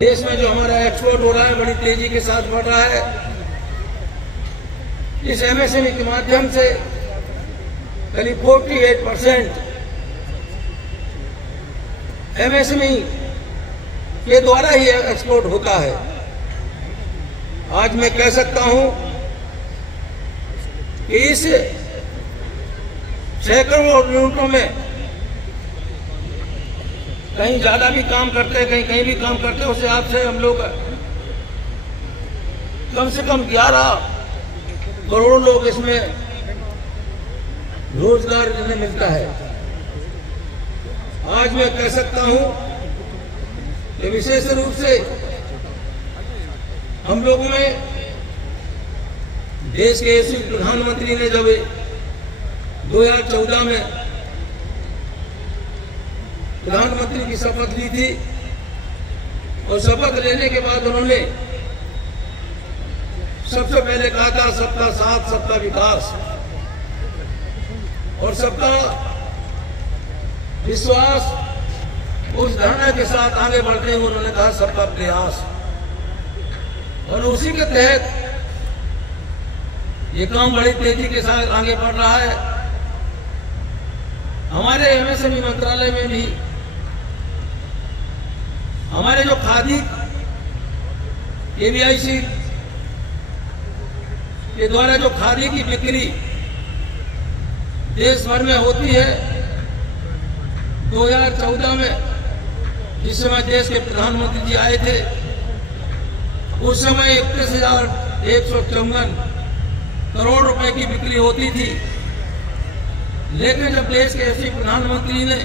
देश में जो हमारा एक्सपोर्ट हो रहा है बड़ी तेजी के साथ बढ़ रहा है। इस एमएसएमई के माध्यम से करीब 48% एमएसएमई के द्वारा ही एक्सपोर्ट होता है। आज मैं कह सकता हूं कि इस सैकड़ों यूनिटों में कहीं ज्यादा भी काम करते हैं, कहीं भी काम करते हैं, उससे आपसे हम लोग कम से कम 11 करोड़ लोग इसमें रोजगार जिन्हें मिलता है। आज मैं कह सकता हूं कि विशेष रूप से हम लोगों ने देश के यशस्वी प्रधानमंत्री ने जब 2014 में प्रधानमंत्री की शपथ ली थी और शपथ लेने के बाद उन्होंने सबसे पहले कहा था सबका साथ सबका विकास और सबका विश्वास। उस धारणा के साथ आगे बढ़ते हुए उन्होंने कहा सबका प्रयास, और उसी के तहत ये काम बड़ी तेजी के साथ आगे बढ़ रहा है। हमारे एमएसएमई मंत्रालय में भी हमारे जो खादी केवीआईसी के द्वारा जो खादी की बिक्री देश भर में होती है, 2014 में जिस समय देश के प्रधानमंत्री जी आए थे उस समय 31,154 करोड़ रुपए की बिक्री होती थी। लेकिन जब देश के यशस्वी प्रधानमंत्री ने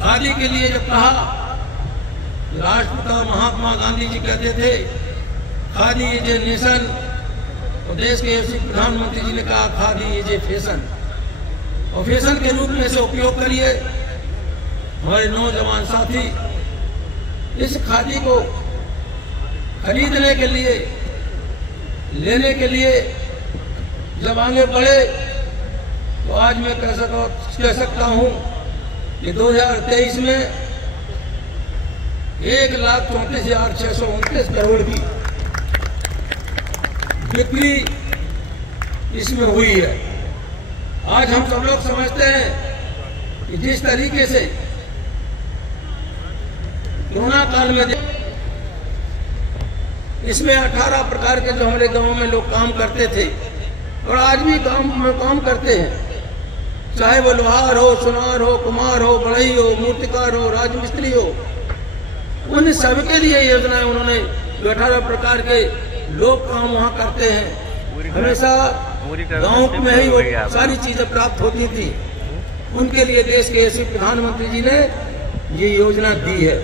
खादी के लिए जब कहा, राष्ट्रपिता महात्मा गांधी जी कहते थे खादी इज ए नेशन, और देश के यशस्वी प्रधानमंत्री जी ने कहा खादी इज ए फैशन, और फैशन के रूप में इसे उपयोग करिए। हमारे नौजवान साथी इस खादी को खरीदने के लिए, लेने के लिए जब आगे बढ़े तो आज मैं कह सकता हूं कि 2023 में 1,34,629 करोड़ की बिक्री इसमें हुई है। आज हम सब लोग समझते हैं कि जिस तरीके से कोरोना काल में इसमें 18 प्रकार के जो हमारे गांव में लोग काम करते थे और आज भी काम करते हैं, चाहे वो लोहार हो, सुनार हो, कुम्हार हो, बढ़ई हो, मूर्तिकार हो, राजमिस्त्री हो, उन सबके लिए योजनाएं उन्होंने 18 प्रकार के लोग काम वहां करते हैं। हमेशा गांव में ही वो सारी चीजें प्राप्त होती थी। उनके लिए देश के यशस्वी प्रधानमंत्री जी ने ये योजना दी है,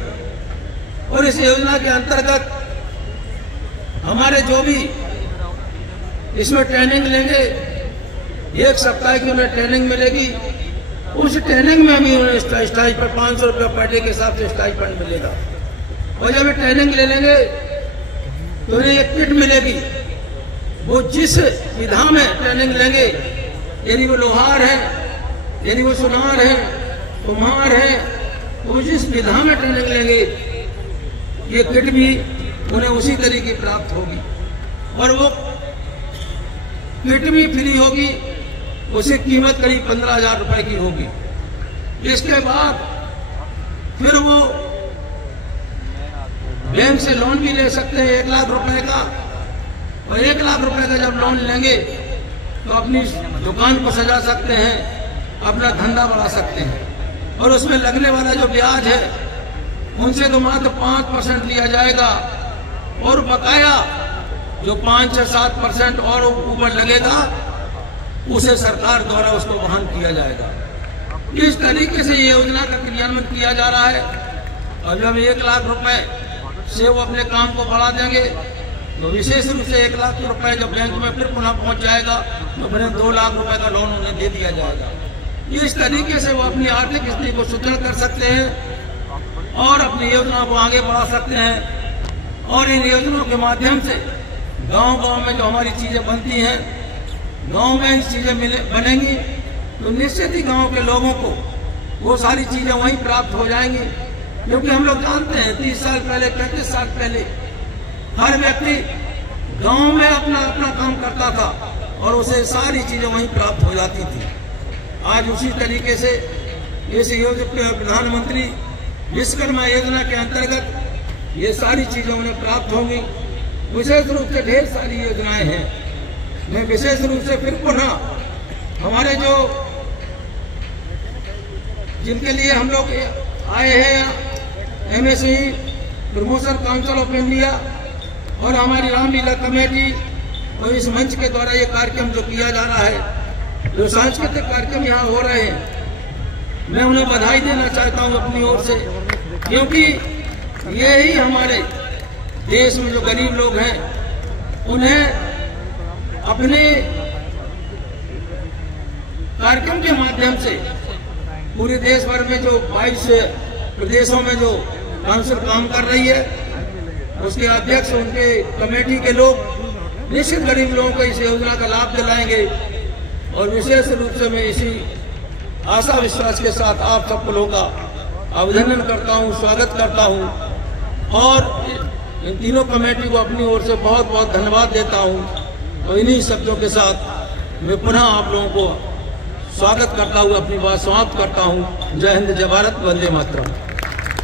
और इस योजना के अंतर्गत हमारे जो भी इसमें ट्रेनिंग लेंगे, 1 सप्ताह की उन्हें ट्रेनिंग मिलेगी। उस ट्रेनिंग में भी उन्हें स्टाइपेंड पर 500 रुपये पर डे के हिसाब से स्टाइपेंड मिलेगा, और जब ट्रेनिंग ले लेंगे तो उन्हें एक किट मिलेगी। वो जिस विधा में ट्रेनिंग लेंगे, यदि वो लोहार है, यदि वो सुनार है, कुम्हार है, वो जिस विधा में ट्रेनिंग लेंगे ये किट भी उन्हें उसी तरीके प्राप्त होगी, और वो किट भी फ्री होगी। उसकी कीमत करीब 15,000 रुपए की होगी। इसके बाद फिर वो बैंक से लोन भी ले सकते हैं 1 लाख रुपए का, और 1 लाख रुपए का जब लोन लेंगे तो अपनी दुकान को सजा सकते हैं, अपना धंधा बढ़ा सकते हैं। और उसमें लगने वाला जो ब्याज है उनसे तो मात्र 5% लिया जाएगा, और बकाया जो 5 से 7% और ऊपर लगेगा उसे सरकार द्वारा उसको वहन किया जाएगा। इस तरीके से ये योजना का क्रियान्वयन किया जा रहा है। और जब 1 लाख रुपए से वो अपने काम को बढ़ा देंगे तो विशेष रूप से 1 लाख रुपए जब बैंक में फिर पुनः पहुंच जाएगा तो फिर 2 लाख रुपए का लोन उन्हें दे दिया जाएगा। इस तरीके से वो अपनी आर्थिक स्थिति को सुदृढ़ कर सकते हैं और अपनी योजना को आगे बढ़ा सकते हैं। और इन योजनाओं के माध्यम से गांव-गांव में जो हमारी चीजें बनती हैं, गांव में चीजें बनेंगी तो निश्चित ही गांव के लोगों को वो सारी चीजें वहीं प्राप्त हो जाएंगी। क्योंकि हम लोग जानते हैं 30 साल पहले, 35 साल पहले हर व्यक्ति गांव में अपना अपना काम करता था और उसे सारी चीजें वहीं प्राप्त हो जाती थी। आज उसी तरीके से इस योजना प्रधानमंत्री विश्वकर्मा योजना के अंतर्गत ये सारी चीजें उन्हें प्राप्त होंगी। विशेष रूप से ढेर सारी योजनाएं हैं। मैं विशेष रूप से फिर पुनः हमारे जो जिनके लिए हम लोग आए हैं, MSE promotion council of India और हमारी रामलीला कमेटी और इस मंच के द्वारा ये कार्यक्रम जो किया जा रहा है, जो सांस्कृतिक कार्यक्रम यहाँ हो रहे हैं, मैं उन्हें बधाई देना चाहता हूँ अपनी ओर से, क्योंकि ये ही हमारे देश में जो गरीब लोग हैं उन्हें अपने कार्यक्रम के माध्यम से पूरे देश भर में जो 22 प्रदेशों में जो काउंसिल काम कर रही है, उसके अध्यक्ष, उनके कमेटी के लोग निश्चित गरीब लोगों को इस योजना का लाभ दिलाएंगे। और विशेष रूप से मैं इसी आशा विश्वास के साथ आप सब लोगों का अभिनंदन करता हूं, स्वागत करता हूं और इन तीनों कमेटी को अपनी ओर से बहुत बहुत धन्यवाद देता हूं। और इन्हीं शब्दों के साथ मैं पुनः आप लोगों को स्वागत करता हूं, अपनी बात समाप्त करता हूं। जय हिंद, जय भारत, वंदे मातरम।